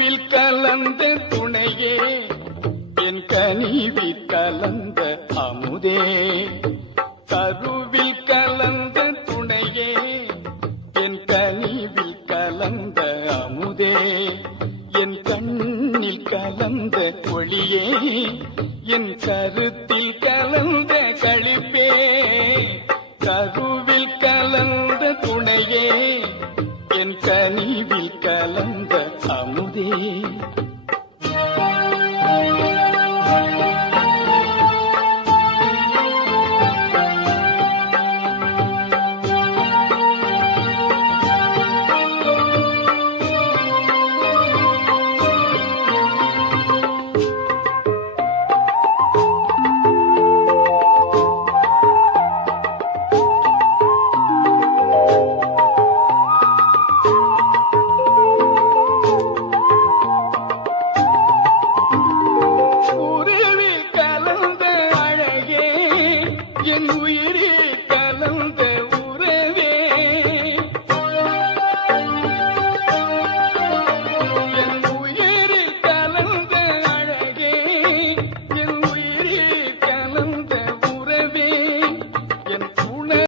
கருவில் கலந்த துணையே என் கனிவில் கலந்த அமுதே கருவில் கலந்த துணையே என் கனிவில் கலந்த அமுதே என் கண்ணில் கலந்த ஒளியே என் கருத்தில் கலந்த களிப்பே கருவில் கலந்த துணையே என் கனிவில் கலந்த அமுதே